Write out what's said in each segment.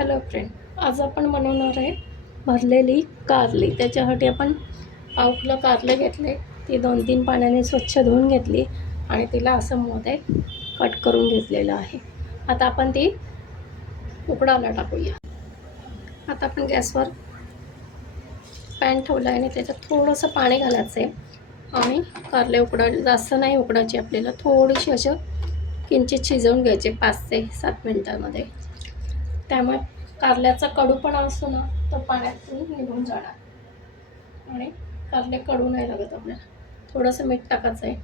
Hello friend, आज आपण बनवणार आहे भरलेली कारली. त्याच्यासाठी आपण पाव किलो कारले घेतले, ती 2-3 पाण्याने स्वच्छ धुवून घेतली आणि तिला असं मध्ये कट करून घेतलेलं आहे. आता आपण ती उकडायला टाकूया. आता आपण गॅसवर पॅन ठेवला आहे आणि त्याच्यात थोडंसं पाणी घालायचं आहे आणि कारले उकडायला जास्त नाही उकडायची, आपल्याला थोडीशी असं किंचित शिजवून घ्यायचे 5 ते 7 मिनिटांमध्ये. त्यामुळे कारल्याचा कडूपणा असतो ना, तो पाण्यातून निघून जाणार आणि कारले कडू नाही लागत आपल्याला. थोडंसं मीठ टाकायचं आहे.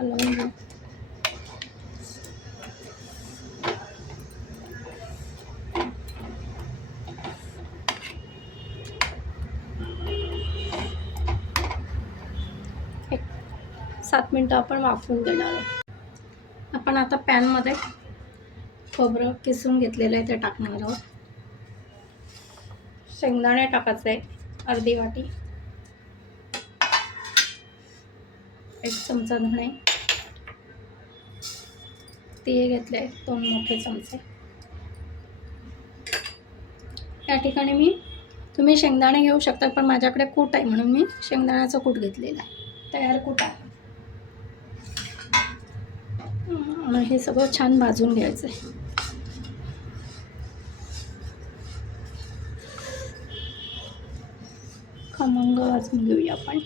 हलवून घेऊ. एक 7 मिनिटं आपण वाफवून घेणार आहोत. आपण आता पॅनमध्ये खोबरं किसून घेतलेलं आहे ते टाकणार आहोत. शेंगदाणे टाकायचे अर्धी वाटी, 1 चमचा धणे, तीळ घेतले 2 मोठे चमचे. या ठिकाणी तुम्ही शेंगदाणे घेऊ शकता, पण माझ्याकडे कूट आहे म्हणून मी शेंगदाण्याचा कूट घेतलेला आहे. तयार कूट आहे. आणि हे सगळं छान भाजून घ्यायचं आहे. खमंग भाजून घेऊया आपण.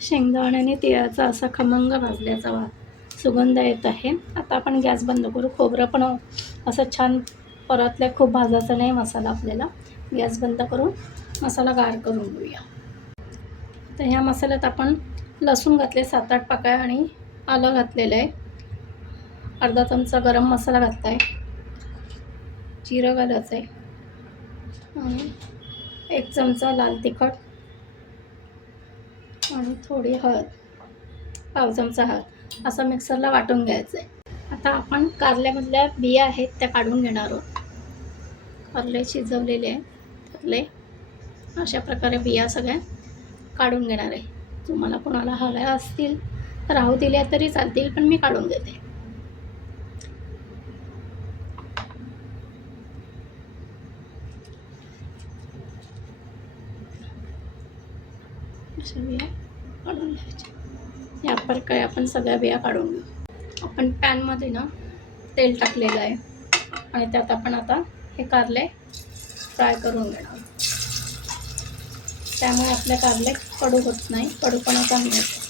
शेंगदाण्याने तिळाचा असा खमंग भाजल्याचा सुगंध येत आहे. आता आपण गॅस बंद करू. खोबरं पण असं छान परतलं, खूप भाजायचा नाही मसाला आपल्याला. गॅस बंद करून मसाला गार करून घेऊया. तर ह्या मसाल्यात आपण लसूण घातले 7-8 पाकळ्या आणि आलं घातलेलं आहे. अर्धा चमचा गरम मसाला घातला आहे, जिरं घालायचं आहे आणि 1 चमचा लाल तिखट आणि थोडी हळद, पाव चमचा हळद, असं मिक्सरला वाटून घ्यायचं आहे. आता आपण कारल्यामधल्या बिया आहेत त्या काढून घेणार आहोत. कारले शिजवलेले आहे, त्यातले अशा प्रकारे बिया सगळ्या काढून घेणार आहे. तुम्हाला कोणाला हव्या असतील तर राहू दिल्या तरी चालतील, पण मी काढून घेते. अशा बिया काढून घ्यायच्या. या प्रकारे आपण सगळ्या बिया काढून घेऊ. आपण पॅनमध्ये ना तेल टाकलेलं आहे आणि त्यात आपण आता हे कारले फ्राय करून घेणार. त्यामुळे आपले कारले कडू होत नाही, कडूपणा कमी होतो.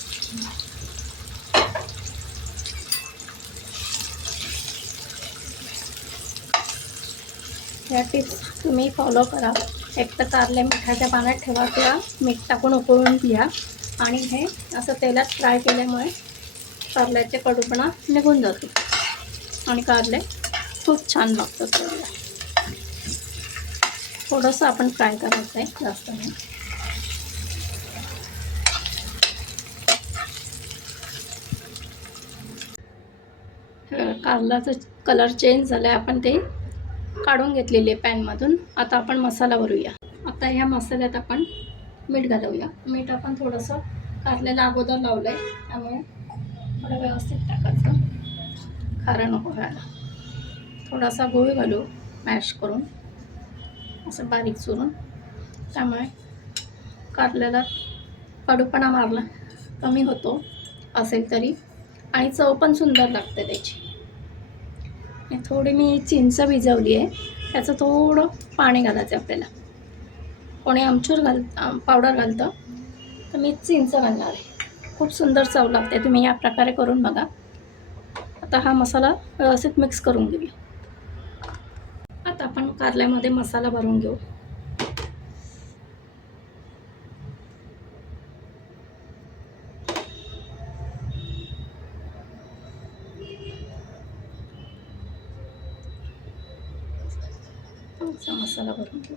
या टिप्स तुम्ही फॉलो करा. एक तर कारले मिठाच्या पाण्यात ठेवा किंवा मीठ टाकून उकळून घ्या आणि हे असं तेलात फ्राय केल्यामुळे कारल्याचे कडूपणा निघून जातो आणि कारले खूप छान लागतात. थोडंसं आपण फ्राय करायचं आहे, जास्त नाही. कारल्याचा कलर चेंज झाला आहे, आपण ते काढून घेतलेले पॅनमधून. आता आपण मसाला भरूया. आता ह्या मसाल्यात आपण मीठ घालूया. मीठ आपण थोडंसं कारल्याला अगोदर लावलं आहे, त्यामुळे थोडं व्यवस्थित टाकायचं, खारं नको व्हायला. थोडासा गूळ घालू मॅश करून, असं बारीक चुरून. त्यामुळे कारल्याला कडूपणा मारला कमी होतो असेल तरी, आणि चव पण सुंदर लागते त्याची. थोडी मी चिंच भिजवली आहे, त्याचं थोडं पाणी घालायचं आपल्याला. कोणी आमचूर पावडर घालतं, तर मी चिंच घालणार आहे. खूप सुंदर चव लागते. तुम्ही या प्रकारे करून बघा. आता हा मसाला व्यवस्थित मिक्स करून घेऊया. आता आपण कारल्यामध्ये मसाला भरून घेऊ. मसाला भरून घेऊ.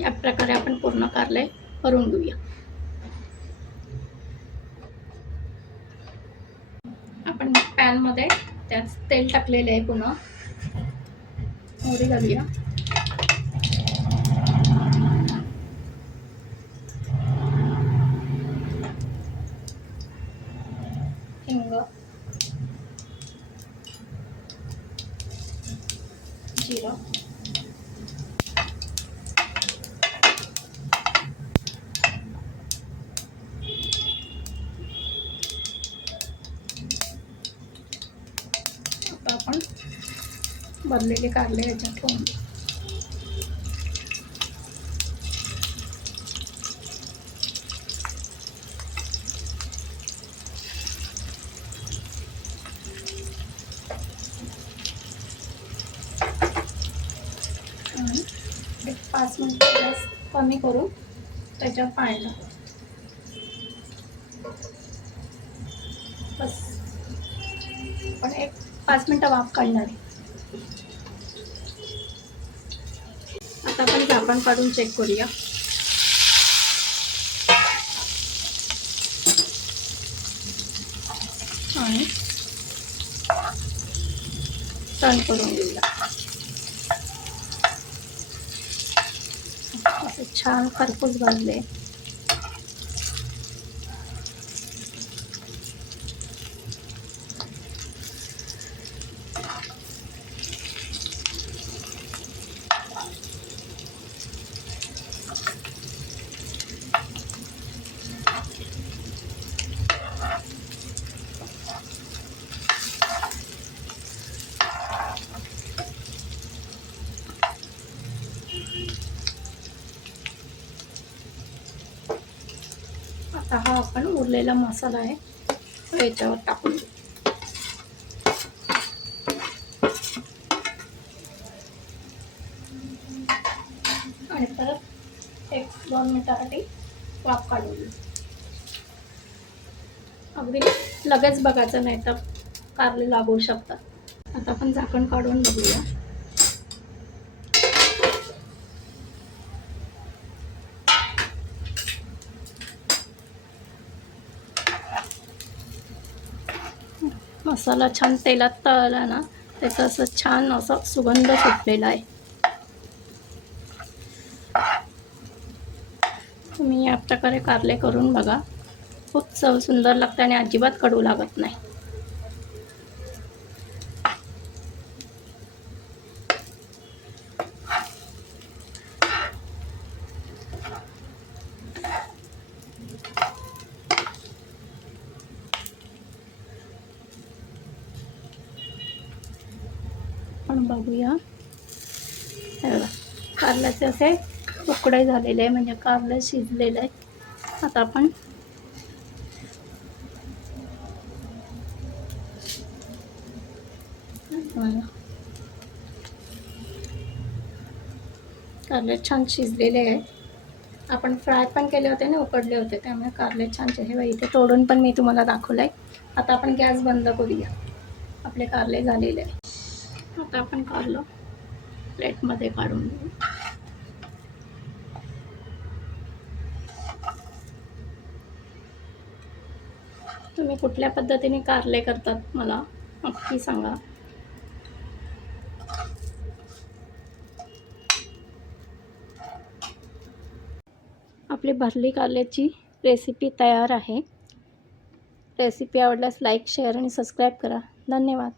या प्रकारे आपण पूर्ण कारले करून घेऊया. आपण पॅनमध्ये त्याच तेल टाकलेले आहे. पुन्हा मोहरी घालूया. हिंग, जिरं, आता आपण भरलेले कारले याच्यात ठेवून देऊ. आणि एक 5 मिनिटं गॅस कमी करून त्याच्यात पाणी टाकू. बस पण एक 5 मिनिटं वाफ काढणार आहे. आता आपण झाकण काढून चेक करूया. आणि टर्न करून घेऊया. असे छान खरपूस भाजले. आता हा आपण उरलेला मसाला आहे तो याच्यावर टाकून देऊ. आणि परत 1-2 मिनिटासाठी वाफ काढून देऊ. अगदी लगेच बघायचं नाही तर कारले लागू शकतात. आता आपण झाकण काढून बघूया. मसाला छान तेलात तळला ना त्याचा असं छान असा सुगंध सुटलेला आहे. तुम्ही या प्रकारे कारले करून बघा. खूप चव सुंदर लागते आणि अजिबात कडू लागत नाही. आपण बघूया. हे बघा कारल्याचे असे तुकडे झालेले आहे म्हणजे कारले शिजलेले आहे. आता आपण कारले छान शिजलेले आहे. आपण फ्राय पण केले होते ना, उकडले होते, त्यामुळे कारले छान हे इथे तोडून पण मी तुम्हाला दाखवलं आहे. आता आपण गॅस बंद करूया. आपले कारले झालेले आहे. आता आपण कारलं प्लेटमध्ये काढून घेऊ. तुम्ही कुठल्या पद्धतीने कारले करतात मला नक्की सांगा. आपली भरली कारल्याची रेसिपी तयार आहे. रेसिपी आवडल्यास लाईक, शेअर आणि सबस्क्राईब करा. धन्यवाद.